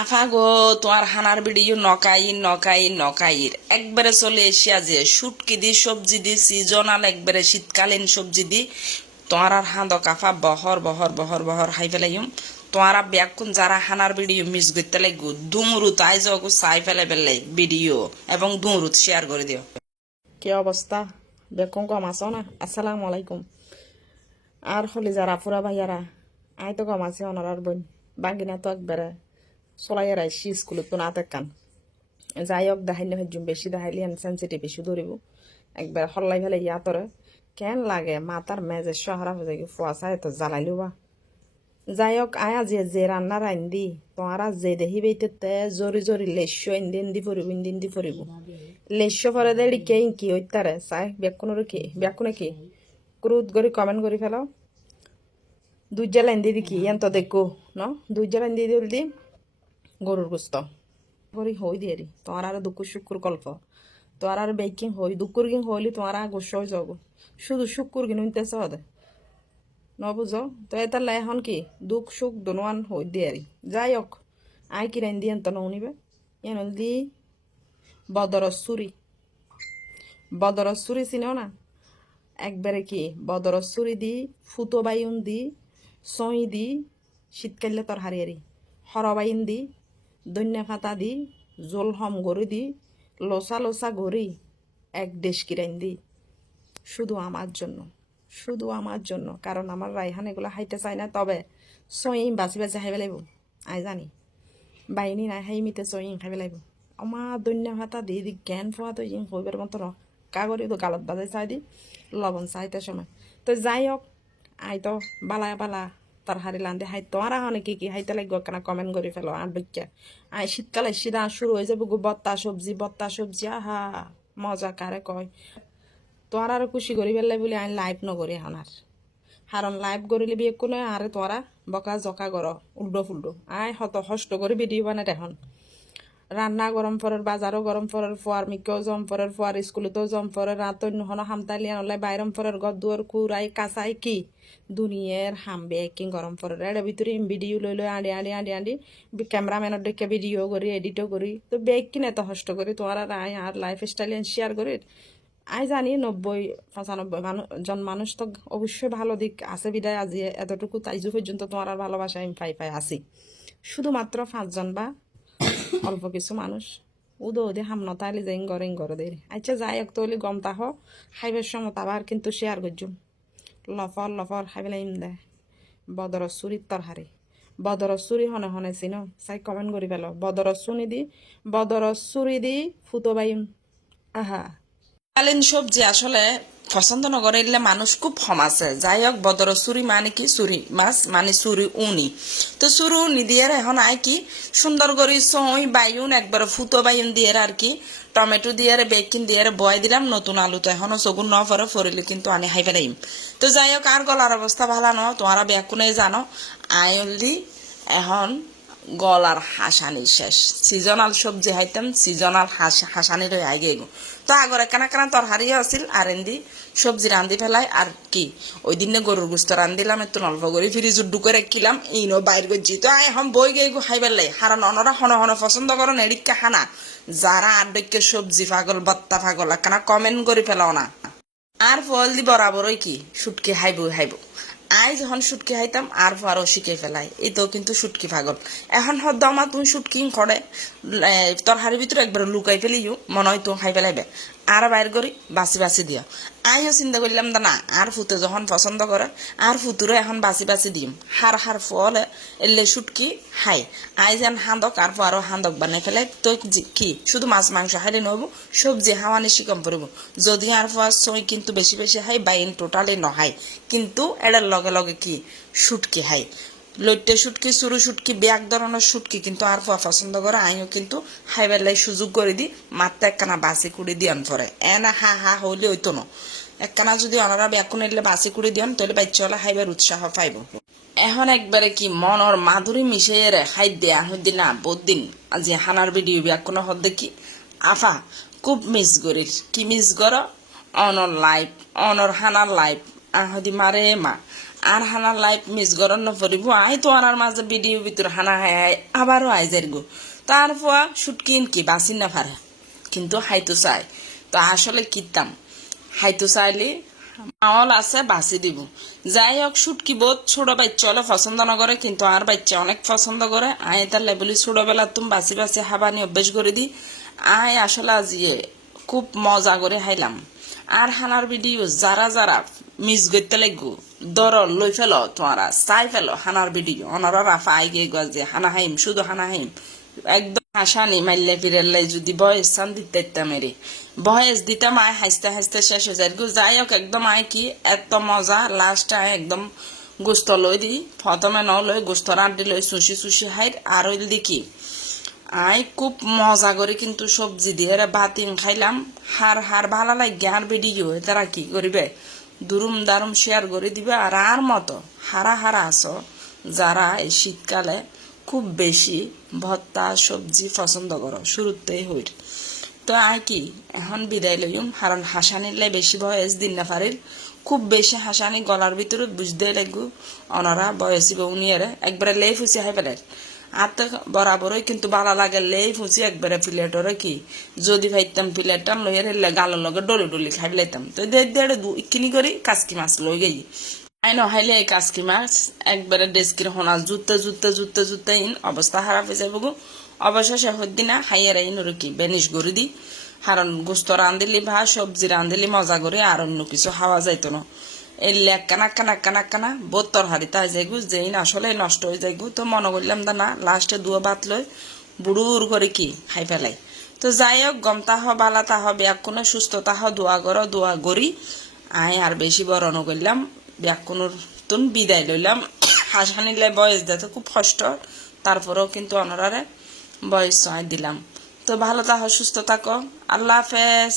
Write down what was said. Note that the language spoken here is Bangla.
আফা গো তোমার হানার ভিডিও নকাই নকাই নকাইর একবারে চলে এসিয়া যে শুটকি দি, সবজি দি সিজনাল একবারে শীতকালীন সবজি দি, তোমার আর হাঁদ কাফা বহর বহর বহর বহর হাই ফেলাইম। তোমার ব্যাকুন যারা হানার ভিডিও মিস করতে লাগবো দুমরুত আই যাও চাই ফেলে ফেলে ভিডিও এবং দুমরুত শেয়ার করে দিও। কি অবস্থা? বেকম কম আছো না? আসসালামু আলাইকুম। আর হলি যারা পুরা ভাইয়ারা আই তো কম আছে অনার বোন। বাঙ্গিনা তো একবারে। চলাই আইসি স্কুলত তো না তেকান যাই হোক দেখাইলে হেজুম বেশি দেখাইলে এন সেন্সিটিভ বেশি ধরিব একবার হল্লাই ফেলে ইয়াতরে কেন লাগে মাতার মেজে শহরা হয়ে যায় ফুয়া চাই তো জ্বালাইলো বা যাই হোক আয়া যে যে রান্না রান্ধি তোমারা যে দেখি বেইতে তে জরি জরি লেস্য ইন্দি ইন্দি ফুরিব ইন্দি ইন্দি ফুরিব লেস্য ফরে দেড়ি কে কি হইতারে চাই ব্যাকুনের কি ব্যাকুনে কি? ক্রুদ করে কমেন্ট করে ফেলাও। দুইজা লাইন দিয়ে কি এন তো দেখো, ন? দুইজা লাইন দিয়ে দিল দি গরুর গুস্ত। করি হই দিয়ে রি তোমার আর দুঃখ শুক্র কল্প। তোমার আর বেকিং হই দুঃখর কিং হইলি তোমার আর গোস্ব হয়ে যাব। শুধু শুক্র কিনে নিতেছে হদে নবুঝো তো এটা লাই এখন কি? দুঃখ, সুখ দোনোয়ান হই দিয়ে আরি যাই হোক, আই কিরাইন দিয়ে তো ননিবে? এন দি বদরস চুরি। বদরস চুরি চিনেও না? একবারে কি? বদরস চুরি দি, ফুটো বাইন দি, চই দি শীতকালে তোর হারিয়ারি হরবাইন দি দৈন্য ফাতা দি, জোল হম গড়ি দি, লোসা লোসা গড়ি এক দেশ কিরাইন দি। শুধু আমার জন্য, শুধু আমার জন্য, কারণ আমার রাইহান এগুলো হাইতে চায় না, তবে সই বাঁচি বাঁচি খাইবে লাগব আই জানি। বাইনি নাই হাই মিতে সই খাইবে লাগব আমার দৈন্য ভাতা দি দি জ্ঞান ফোয়া তো ইং হইবার মতো ন কাগরি তো গালত বাজাই চাই দি, লবণ চাইতে সময়। তো যাই হোক, আই তো বালা বালা তার হারি লান্দে হাই তো আর হনে কি কি হাইতে লাগবে কেন কমেন্ট করে ফেলো আর বিজ্ঞা আই শীতকালে সিধা শুরু হয়ে যাবে বত্তা সবজি বত্তা সবজি, আহা, মজা কারে কয়। তোর আর খুশি করি ফেললে বলে আমি লাইভ নগরি এখন হারণ লাইভ করিলে বিয়ে কোনো, আরে তোরা বকা জকা কর, উল্টো ফুল্টো। আয়, হত হষ্ট করে ভিডিও বানাই এখন। রান্না গরম ফরের বাজারও গরম ফরের ফোয়ার মিকেও জম ফরের ফোয়ার স্কুলতেও জম ফরের রাত নহন হামতালিয়ান ওলাই বাইরম ফরের গদ দুয়ার কুড়াই কাঁচাই কি? দুনিয়ার হামবে কি গরম ফরের এর ভিতরে ভিডিও লই লই আঁড়ি আঁড়ি আঁড়ি আঁড়ি ক্যামেরাম্যানের দেখে ভিডিও করি এডিটও করি তো বেগ কিনে এত কষ্ট করি তোমার আর আই আর লাইফ স্টাইল শেয়ার করি আই জানি নব্বই পঁচানব্বই মানুষ জন মানুষ তো অবশ্যই ভালো দিক আছে বিদায় আজি, এতটুকু, তাইজু পর্যন্ত তোমার আর ভালোবাসা আমি পাই পাই আছি। শুধুমাত্র পাঁচজন বা অল্প কিছু মানুষ। উদো ওদে হামনা তাইলে যাই গরে গরে দেয় আচ্ছা যাই হোক, তৈলি গম তাহ। খাইবার সময় আবার কিন্তু শেয়ার করছুম লফর লফর খাইবে ইম দে। বদর চুরির তরহারি। বদর চুরি হনে হনে চিন? চাই কমেন্ট করি পেল। বদর চুনি দি, বদর চুরি দি ফুটো বাইম আহা। কালীন সবজি আসলে পছন্দ নকরে এলে মানুষ খুব কম আছে। যাই হোক বদর চুরি মানে কি? চুরি মাছ মানে চুরি উনি। তো চুরি উনি দিয়ে এখন আই কি? সুন্দর করে সই বাইউন একবার ফুটো বাইউন দিয়ে আর কি? টমেটো দিয়ে বেকিন দিয়ে বয় দিলাম, নতুন আলু তো এখনও চগুন ন পরে ফরিলে কিন্তু আনি হাই ফেলাইম তো যাই হোক আর গলার অবস্থা ভালো ন? তোমারা বেকুনে জানো? আইলি এখন গলার হাসানি শেষ। সিজনাল সবজি হাইতাম সিজনাল হাস হাসানি রয়ে আগে তো আগরে কেনা কেনা তরহারি আছিল, আর এন্দি সবজি রান্ধি ফেলাই আর কি ওই দিনে গরুর গুস্ত রান্ধিলাম একটু অল্প করে ফ্রিজ ডুকে রাখিলাম ইনো বাইর করছি তো এখন বই গে গো খাইবার লাই হারান অনরা হন হন পছন্দ করো নেড়িকা খানা যারা আড্ডকে সবজি পাগল, বত্তা পাগল, কেনা কমেন্ট করে ফেলাও না। আর ফল দি বরাবরই কি, সুটকে হাইব হাইব আই যখন সুটকি খাইতাম, আর ফারও শিখে ফেলাই। এই তো কিন্তু সুটকি ভাগল এখন হদ্দ আমার তুমি সুটকি করে তোর হাড়ির ভিতরে একবার লুকাই ফেলিও, মনে হয় তুমি খাই ফেলাইবে আর বাইর করি বাসি বাসি দিও আইও চিন্তা করলাম দা না আর ফুতে যখন পছন্দ করে আর ফুতুরে এখন বাসি বাসি দিম। হার হার ফলে, এলে সুটকি হাই আই যেন হাঁদক আর আরও হাঁদক বানাই ফেলাই তো কি? শুধু মাছ, মাংস হাইলে নহব সবজি হাওয়ানি শিকম পড়ব যদি আর ফার সই কিন্তু বেশি বেশি হাই বাইন টোটালি নহাই কিন্তু এটার লগে লগে কি? সুটকি হাই লইটে শুটকি চুরু শুটকি ব্যাগ ধরনের শুটকি কিন্তু আর ফুয়া পছন্দ করে, আমিও কিন্তু হাইবার লাই সুযোগ করে দি মাত্র একখানা বাসি কুড়ি দিয়ান পরে। এনা হা হা হইলে হইতো না। একখানা যদি অনারা ব্যাকুন এলে বাসি কুড়ি দিয়ান, তাহলে বাচ্চা হলে হাইবার উৎসাহ পাইব। এখন একবারে কি মনর মাধুরী মিশাইয়ে রে খাই দেয়া হইদি না দিন আজি হানার ভিডিও ব্যাকুন হদ দেখি। আফা, খুব মিস করিস কি মিস কর? অনর লাইফ, অনর হানার লাইফ। আহদি মারে মা। আর হানার লাইফ মিস গরম নপরিব আই তো আর মাঝে ভিডিও ভিতর হানা হাই হাই আবারও আই যাই গো তারপর শুটকিন কি বাসিন না পারে। কিন্তু হাইতো চাই তো আসলে কিতাম হাইতো চাইলে মাওল আছে বাসি দিব। যাই হোক, শুটকি বোধ ছোট বাচ্চা, হলে পছন্দ না করে, কিন্তু আর বাচ্চা অনেক পছন্দ করে। আয় তার লেবলি ছোটবেলা তুমি বাসি বাসি হাবানি অভ্যেস করে দি। আয় আসলে আজিয়ে খুব মজা করে হাইলাম। আর হানার ভিডিও যারা যারা মিস করতে লাগবো। দর লই ফেল তোমারা চাই ফেল হানার ভিডিও অনারা রাফা আই গে গজে হানা হাইম, শুধু হানা হাইম। একদম হাসানি মাইলে ফিরেলাই যদি বয়স চান দিতে মেরে বয়স দিতাম আয় হাসতে হাসতে শেষ হয়ে যায়। যাই হোক একদম আয় কি এত মজা লাস্ট আয় একদম গোস্ত লই দি প্রথমে ন লই গোস্ত রাঁধি লই সুশি সুশি হাইট আর ওই দেখি আই খুব মজা করে কিন্তু সবজি দিয়ে রে বাতিন খাইলাম। হার হার ভালো লাগে আর ভিডিও তারা কি করিবে দুরুম দারুম শেয়ার করে দিবে আর আর মতো হারা হারা আছো যারা এই শীতকালে খুব বেশি ভত্তা, সবজি পছন্দ করো, শুরুতেই হইর তো আর কি, এখন বিদায় লইম, কারণ হাসানিলে বেশি বয়স দিন না পারির খুব বেশি হাসানি গলার ভিতরে বুঝতে লাগু, অনারা বয়সী বউনিয়ারে একবারে লেই ফুসি হাই ফেলে আর তো বরাবরই কিন্তু ভালো লাগে লেই ফুসি একবারে প্লেটরে কি? যদি ভাইতাম প্লেটটা লইয়া রেলে গালের লগে ডলি ডলি খাই লাইতাম। তো দেড় দেড় কিনি করি, কাসকি মাছ লই গেই। আই নহাইলে এই কাসকি মাছ একবারে ডেস্কির হোনা জুতে জুতে জুতে জুতে ইন, অবস্থা খারাপ হয়ে যাব গো। অবশেষে হদ্দিনা হাইয়ার আইন কি, বেনিশ করে দি। কারণ গোস্ত রাঁধিলি ভা সবজি রাঁধিলি, মজা করে আর অন্য কিছু খাওয়া যাইতো না। এই লেক্কানা কানা কানা কানা, বোত্তর হারি তাই যাইগু যেই আসলে নষ্ট হয়ে যাইগু। তো মনে করলাম দা না লাস্টে দুয়া বাত লই বুড়ুর করে কি খাই ফেলাই। তো যাই হোক গমতা হ বালা তাহ ব্যাগ কোনো সুস্থতা হ দোয়া করো, দোয়া করি। আয় আর বেশি বড় করলাম ব্যাগ কোনোর তুন বিদায় লইলাম। হাসানিলে বয়স দিতে খুব কষ্ট, তারপরেও কিন্তু অনারারে বয়স দিলাম। তো ভালো থাকো সুস্থ থাকো। আল্লাহ হাফেজ।